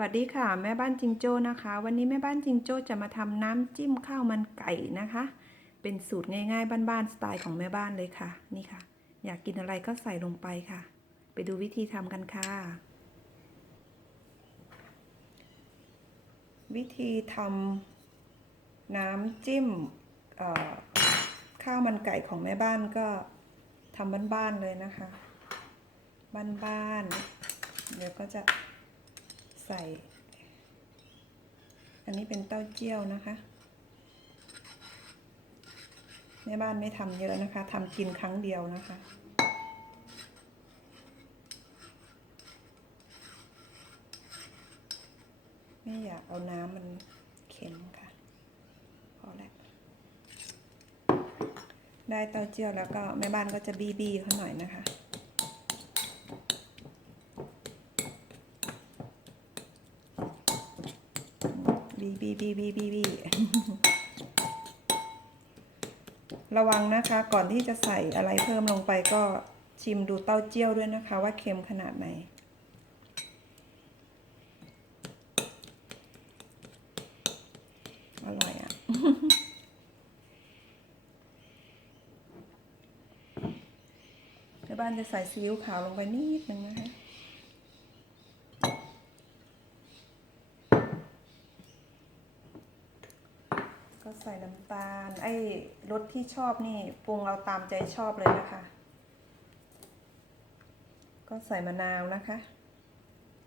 วัสดีค่ะ แม่บ้านจิงโจ้นะคะ วันนี้แม่บ้านจิงโจ้จะมาทำน้ำจิ้มข้าวมันไก่นะคะ เป็นสูตรง่าย ๆ บ้านๆสไตล์ของแม่บ้านเลยค่ะ นี่ค่ะ อยากกินอะไรก็ใส่ลงไปค่ะ ไปดูวิธีทำกันค่ะ วิธีทำน้ำจิ้มข้าวมันไก่ของแม่บ้านก็ทำบ้านๆเลยนะคะ บ้านๆเดี๋ยวก็จะ ใส่ อันนี้เป็นเต้าเจี้ยวนะคะแม่บ้านไม่ทำเยอะนะคะทำกินครั้งเดียวนะคะไม่อยากเอาน้ำมันเค็มค่ะ พอแล้วได้เต้าเจี้ยวแล้วก็แม่บ้านก็จะบีบีเขาหน่อยนะคะ บีบีบีบีบีบีระวังนะคะก่อนที่จะใส่อะไรเพิ่มลงไปก็ชิมดูเต้าเจี้ยวด้วยนะคะ ว่าเค็มขนาดไหนอร่อยอะ่ะในบ้านจะใส่ซีอิ๊วขาวลงไปนิดนึงนะคะ ก็ใส่น้ำตาล ไอ้รสที่ชอบนี่ปรุงเราตามใจชอบเลยนะคะ ก็ใส่มะนาวนะคะ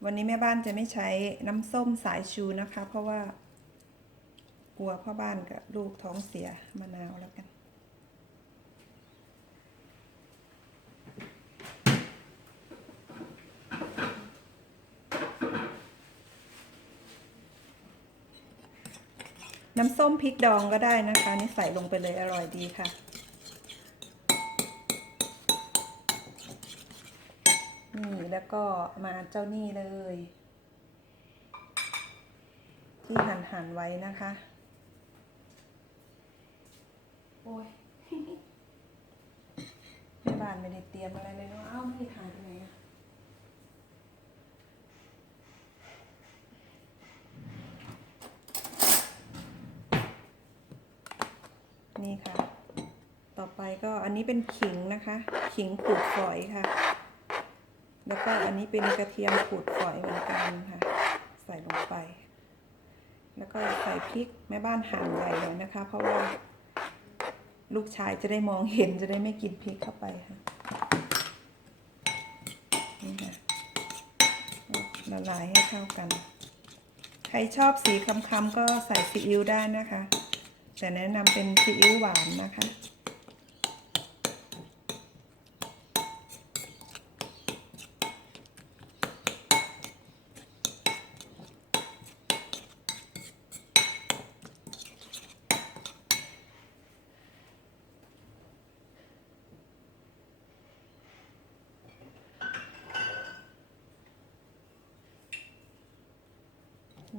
วันนี้แม่บ้านจะไม่ใช้น้ำส้มสายชูนะคะ เพราะว่ากลัวพ่อบ้านกับลูกท้องเสียมะนาวแล้วกัน น้ำส้มพริกดองก็ได้นะคะ นี่ใส่ลงไปเลยอร่อยดีค่ะ นี่แล้วก็มาเจ้านี่เลย ที่หั่นหั่นไว้นะคะ โอ้ยแม่บ้านไม่ได้เตรียมอะไรเลยเนาะเอ้าไม่หายไปไหนอะ นี่ค่ะ ต่อไปก็อันนี้เป็นขิงนะคะ ขิงขูดฝอยค่ะ แล้วก็อันนี้เป็นกระเทียมขูดฝอยเหมือนกันค่ะ ใส่ลงไป แล้วก็ใส่พริกแม่บ้านหั่นใหญ่เลยนะคะ เพราะว่าลูกชายจะได้มองเห็นจะได้ไม่กินพริกเข้าไปค่ะนี่ค่ะละลายให้เข้ากัน ใครชอบสีคำๆก็ใส่ซีอิ๊วได้นะคะ แต่แนะนำเป็นซีอิ๊วหวานนะคะ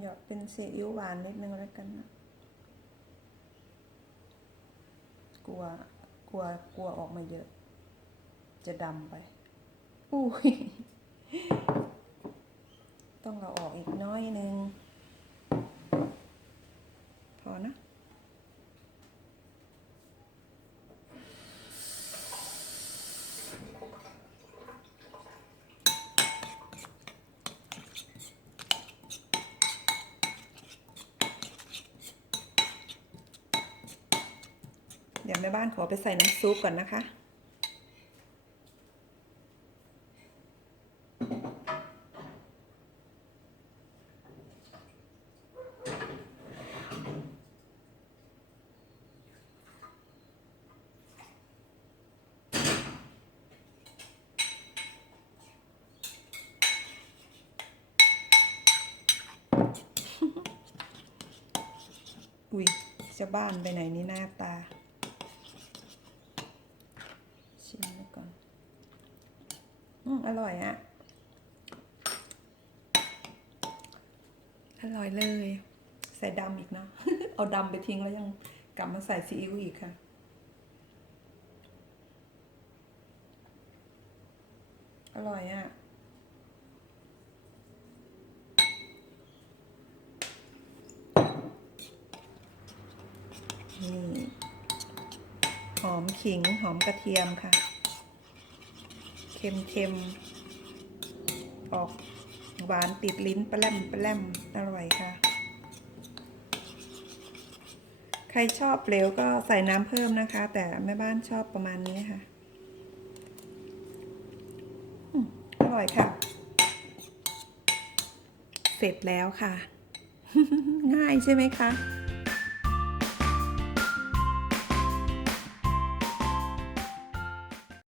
หยอดเป็นซีอิ๊วหวานนิดนึงแล้วกันนะ กลัว ก ลัวกลัวออกมาเยอะ จะดำไปอุ้ยต้องเราออกอีกน้อยนึง พอนะ เดี๋ยว แม่บ้านขอไปใส่น้ำซุปก่อนนะคะ อุ้ยจะบ้านไปไหนนี่หน้าตา อร่อยอะอร่อยเลย ใส่ดำอีกเนาะ เอาดำไปทิ้งแล้วยังกลับมาใส่ซีอิ๊วอีกค่ะ อร่อยอะ่ะ นี่ หอมขิง หอมกระเทียมค่ะ เค็มเค็มออกหวานติดลิ้นปลาแลมปลาแลมอร่อยค่ะ ใครชอบเหลวก็ใส่น้ำเพิ่มนะคะ แต่แม่บ้านชอบประมาณนี้ค่ะอร่อยค่ะ เสร็จแล้วค่ะ ง่ายใช่ไหมคะ